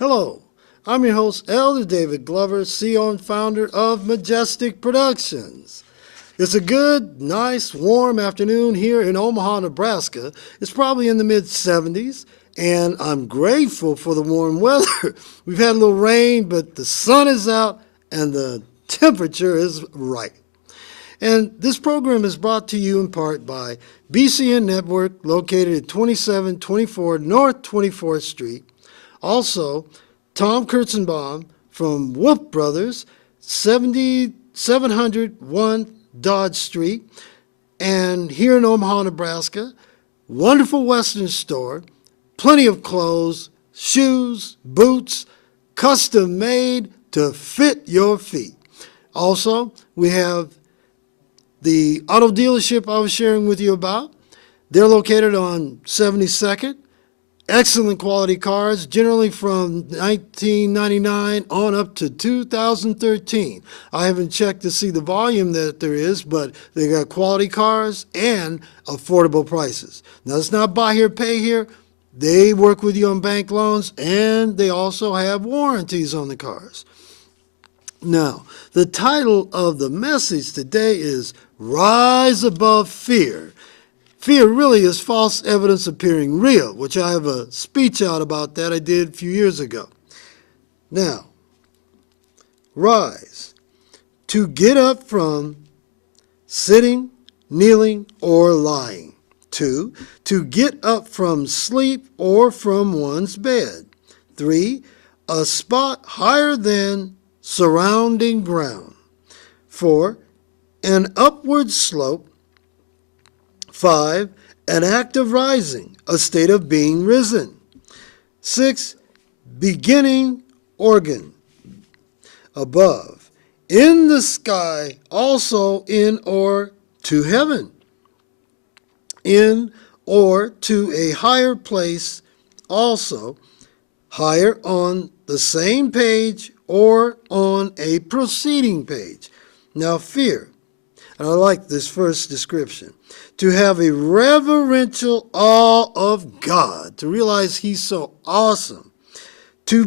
Hello, I'm your host, Elder David Glover, CEO and founder of Majestic Productions. It's a good, nice, warm afternoon here in Omaha, Nebraska. It's probably in the mid-70s, and I'm grateful for the warm weather. We've had a little rain, but the sun is out and the temperature is right. And this program is brought to you in part by BCN Network, located at 2724 North 24th Street. Also, Tom Kurtzenbaum from Wolf Brothers, 7701 Dodge Street. And here in Omaha, Nebraska, wonderful Western store, plenty of clothes, shoes, boots, custom made to fit your feet. Also, we have the auto dealership I was sharing with you about. They're located on 72nd. Excellent quality cars, generally from 1999 on up to 2013. I haven't checked to see the volume that there is, but they got quality cars and affordable prices. Now, it's not buy here, pay here. They work with you on bank loans, and they also have warranties on the cars. Now, the title of the message today is Rise Above Fear. Fear really is false evidence appearing real, which I have a speech out about that I did a few years ago. Now, rise. To get up from sitting, kneeling, or lying. 2. To get up from sleep or from one's bed. 3. A spot higher than surrounding ground. 4. An upward slope. 5. An act of rising, a state of being risen. 6. Beginning organ. Above. In the sky, also in or to heaven. In or to a higher place, also higher on the same page or on a preceding page. Now, fear. And I like this first description. To have a reverential awe of God, to realize He's so awesome. 2,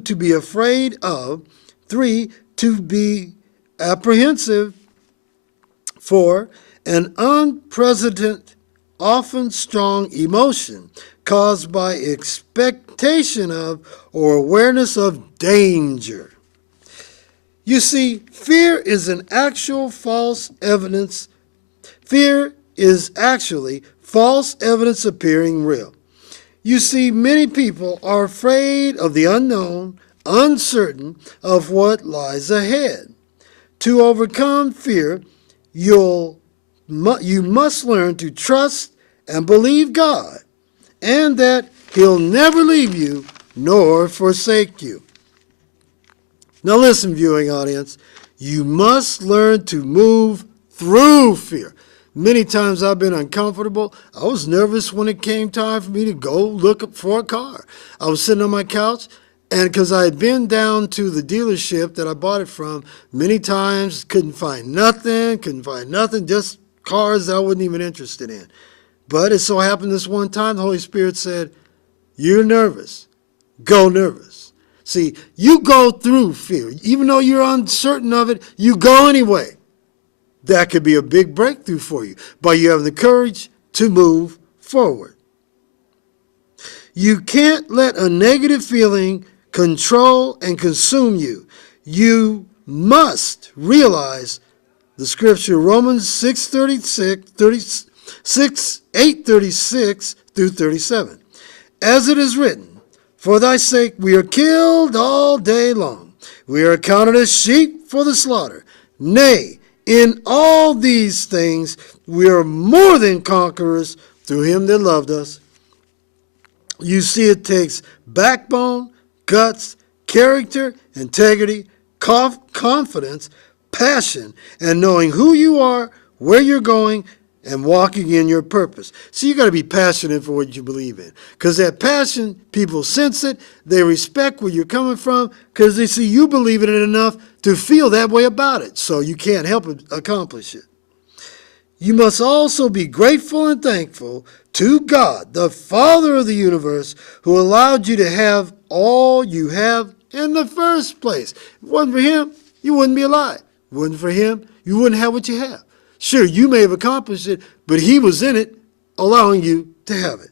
to be afraid of. 3, to be apprehensive. 4, an unprecedented, often strong emotion caused by expectation of or awareness of danger. You see, fear is an actual false evidence. Fear is actually false evidence appearing real. You see, many people are afraid of the unknown, uncertain of what lies ahead. To overcome fear, you must learn to trust and believe God, and that He'll never leave you nor forsake you. Now listen, viewing audience, you must learn to move through fear. Many times I've been uncomfortable. I was nervous when it came time for me to go look for a car. I was sitting on my couch, and because I had been down to the dealership that I bought it from many times, couldn't find nothing, just cars that I wasn't even interested in. But it so happened this one time, the Holy Spirit said, "You're nervous. Go nervous." See, you go through fear. Even though you're uncertain of it, you go anyway. That could be a big breakthrough for you, but you have the courage to move forward. You can't let a negative feeling control and consume you. You must realize the scripture, Romans 8:36 through 37. As it is written, "For thy sake we are killed all day long. We are accounted as sheep for the slaughter. Nay, in all these things we are more than conquerors through Him that loved us." You see, it takes backbone, guts, character, integrity, confidence, passion, and knowing who you are, where you're going, and walking in your purpose. So you got to be passionate for what you believe in. Because that passion, people sense it. They respect where you're coming from because they see you believe in it enough to feel that way about it. So you can't help but accomplish it. You must also be grateful and thankful to God, the Father of the universe, who allowed you to have all you have in the first place. If it wasn't for him, you wouldn't be alive. If it wasn't for him, you wouldn't have what you have. Sure, you may have accomplished it, but he was in it, allowing you to have it.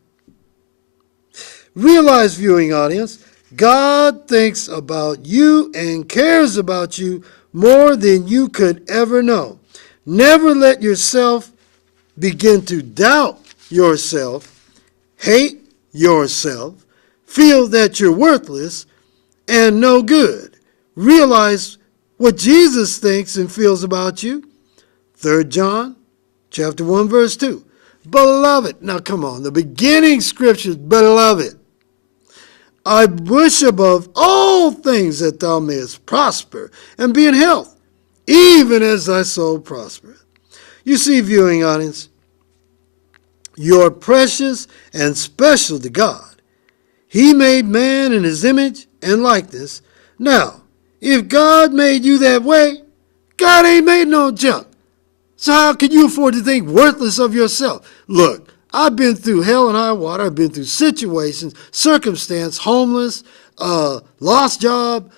Realize, viewing audience, God thinks about you and cares about you more than you could ever know. Never let yourself begin to doubt yourself, hate yourself, feel that you're worthless and no good. Realize what Jesus thinks and feels about you. 3 John chapter 1, verse 2. Beloved, now come on, the beginning scriptures, beloved, I wish above all things that thou mayest prosper and be in health, even as thy soul prospereth. You see, viewing audience, you're precious and special to God. He made man in his image and likeness. Now, if God made you that way, God ain't made no junk. So how can you afford to think worthless of yourself? Look, I've been through hell and high water. I've been through situations, circumstance, homeless, lost job,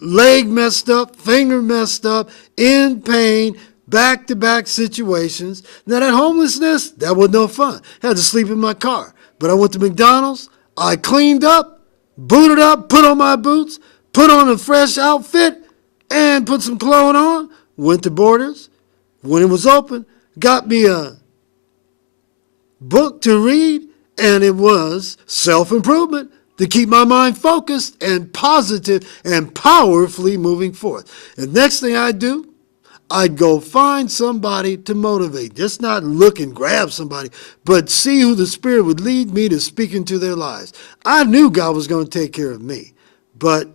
leg messed up, finger messed up, in pain, back-to-back situations. Now that homelessness, that was no fun. I had to sleep in my car. But I went to McDonald's, I cleaned up, booted up, put on my boots, put on a fresh outfit, and put some cologne on, went to Borders. When it was open, got me a book to read, and it was self-improvement to keep my mind focused and positive and powerfully moving forth. And next thing I do, I'd go find somebody to motivate. Just not look and grab somebody, but see who the Spirit would lead me to speak into their lives. I knew God was going to take care of me, but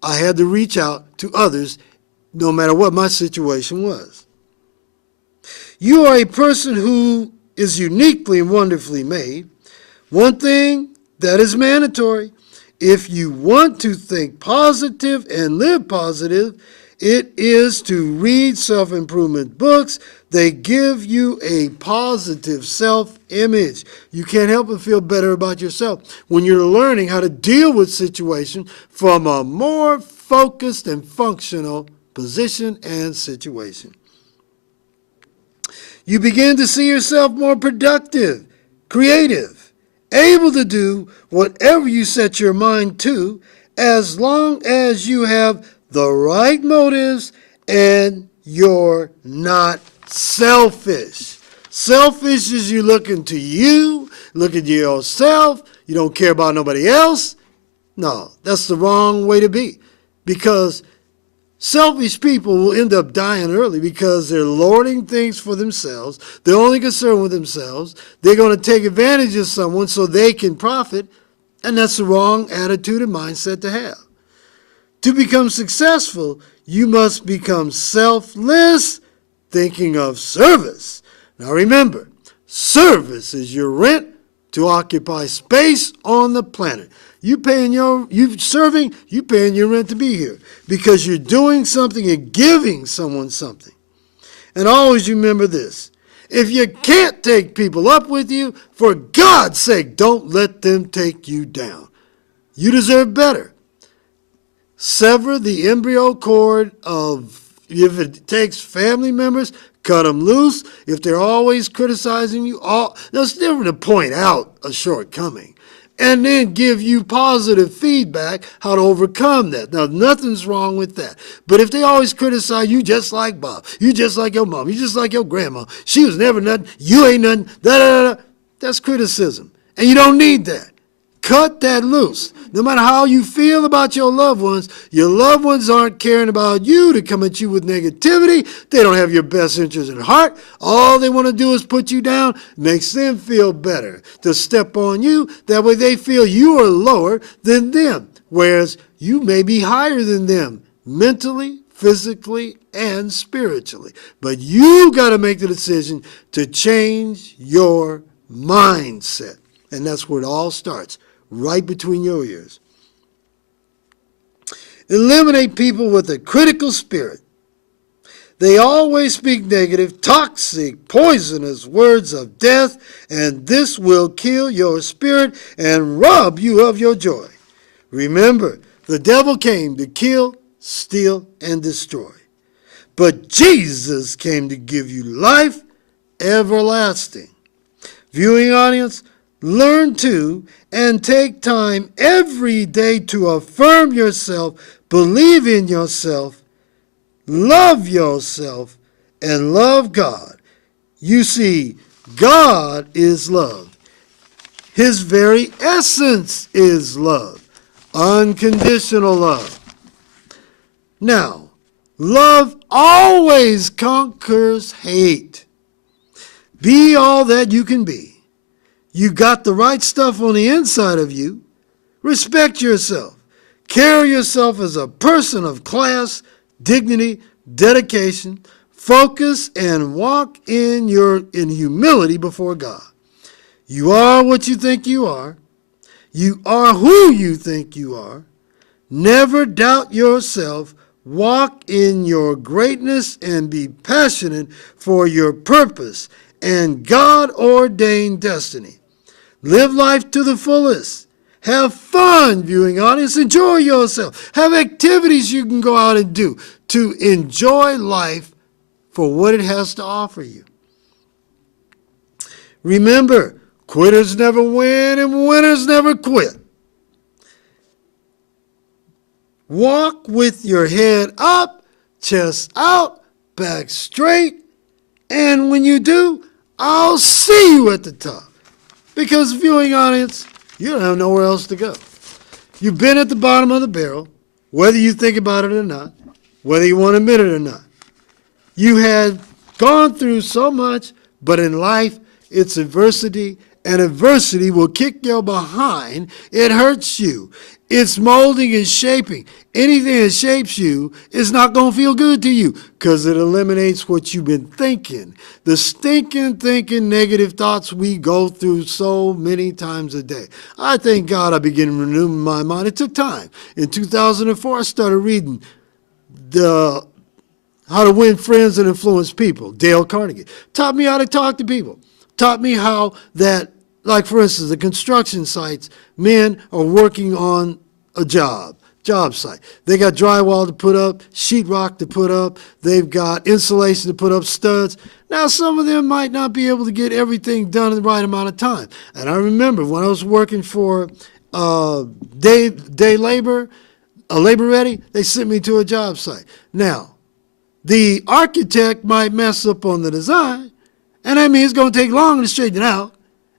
I had to reach out to others no matter what my situation was. You are a person who is uniquely and wonderfully made. One thing that is mandatory, if you want to think positive and live positive, it is to read self-improvement books. They give you a positive self-image. You can't help but feel better about yourself when you're learning how to deal with situations from a more focused and functional position and situation. You begin to see yourself more productive, creative, able to do whatever you set your mind to, as long as you have the right motives and you're not selfish. Selfish is you looking to you, looking to yourself, you don't care about nobody else. No, that's the wrong way to be, because selfish people will end up dying early because they're lording things for themselves. They're only concerned with themselves. They're going to take advantage of someone so they can profit, and that's the wrong attitude and mindset to have. To become successful, you must become selfless, thinking of service. Now remember, service is your rent to occupy space on the planet. You paying your rent to be here because you're doing something and giving someone something. And always remember this: if you can't take people up with you, for God's sake, don't let them take you down. You deserve better. Sever the embryo cord of, if it takes family members, cut them loose. If they're always criticizing you, that's never to point out a shortcoming. And then give you positive feedback how to overcome that. Now, nothing's wrong with that. But if they always criticize you just like Bob, you just like your mom, you just like your grandma, she was never nothing, you ain't nothing, that's criticism. And you don't need that. Cut that loose. No matter how you feel about your loved ones aren't caring about you to come at you with negativity. They don't have your best interest at heart. All they want to do is put you down. Makes them feel better to step on you. That way they feel you are lower than them, whereas you may be higher than them mentally, physically, and spiritually. But you got to make the decision to change your mindset. And that's where it all starts. Right between your ears. Eliminate people with a critical spirit. They always speak negative, toxic, poisonous words of death, and this will kill your spirit and rob you of your joy. Remember, the devil came to kill, steal, and destroy. But Jesus came to give you life everlasting. Viewing audience, learn to and take time every day to affirm yourself, believe in yourself, love yourself, and love God. You see, God is love. His very essence is love. Unconditional love. Now, love always conquers hate. Be all that you can be. You got the right stuff on the inside of you. Respect yourself. Carry yourself as a person of class, dignity, dedication. Focus and walk in humility before God. You are what you think you are. You are who you think you are. Never doubt yourself. Walk in your greatness and be passionate for your purpose and God-ordained destiny. Live life to the fullest. Have fun, viewing audience. Enjoy yourself. Have activities you can go out and do to enjoy life for what it has to offer you. Remember, quitters never win and winners never quit. Walk with your head up, chest out, back straight, and when you do, I'll see you at the top. Because, viewing audience, you don't have nowhere else to go. You've been at the bottom of the barrel, whether you think about it or not, whether you want to admit it or not. You had gone through so much, but in life, it's adversity, and adversity will kick your behind. It hurts you. It's molding and shaping. Anything that shapes you is not going to feel good to you because it eliminates what you've been thinking. The stinking thinking negative thoughts we go through so many times a day. I thank God I began to renew my mind. It took time. In 2004, I started reading How to Win Friends and Influence People. Dale Carnegie. Taught me how to talk to people. Taught me how that, like for instance, the construction sites, men are working on a job site. They got drywall to put up, sheetrock to put up, they've got insulation to put up, studs. Now, some of them might not be able to get everything done in the right amount of time. And I remember when I was working for day labor, Labor Ready, they sent me to a job site. Now, the architect might mess up on the design, and that means it's going to take longer to straighten it out.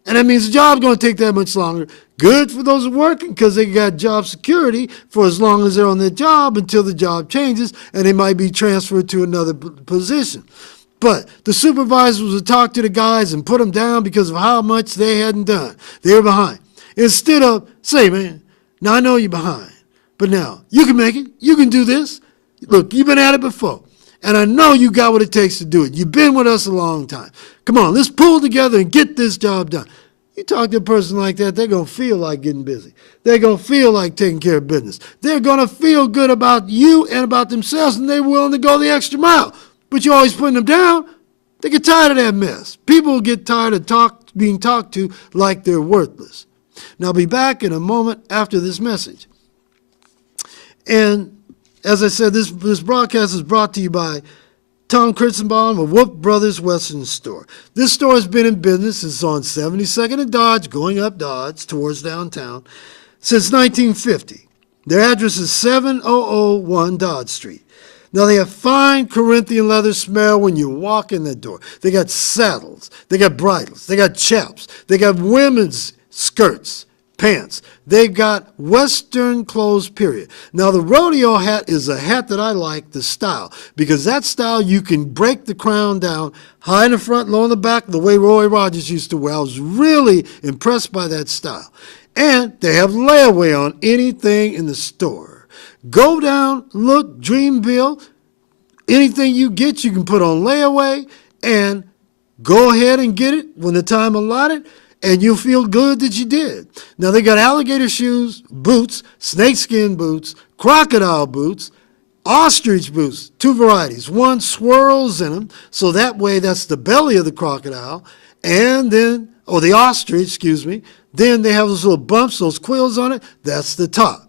And that means the job's going to take that much longer. Good for those who are working because they got job security for as long as they're on their job until the job changes and they might be transferred to another position. But the supervisors would talk to the guys and put them down because of how much they hadn't done. They were behind. Instead of, say, man, now I know you're behind, but now you can make it. You can do this. Look, you've been at it before. And I know you got what it takes to do it. You've been with us a long time. Come on, let's pull together and get this job done. You talk to a person like that, they're going to feel like getting busy. They're going to feel like taking care of business. They're going to feel good about you and about themselves, and they're willing to go the extra mile. But you're always putting them down. They get tired of that mess. People get tired of being talked to like they're worthless. Now, I'll be back in a moment after this message. And as I said, this broadcast is brought to you by Tom Kurtzenbaum of Wolf Brothers Western Store. This store has been in business. It's on 72nd and Dodge, going up Dodge towards downtown, since 1950. Their address is 7001 Dodge Street. Now, they have fine Corinthian leather smell when you walk in the door. They got saddles. They got bridles. They got chaps. They got women's skirts, pants. They've got Western clothes, period. Now, the rodeo hat is a hat that I like, the style, because that style you can break the crown down high in the front, low in the back, the way Roy Rogers used to wear. I was really impressed by that style. And they have layaway on anything in the store. Go down, look, dream bill. Anything you get, you can put on layaway and go ahead and get it when the time allotted. And you'll feel good that you did. Now, they got alligator shoes, boots, snakeskin boots, crocodile boots, ostrich boots, two varieties. One swirls in them, so that way that's the belly of the crocodile, and then, or the ostrich, excuse me. Then they have those little bumps, those quills on it. That's the top.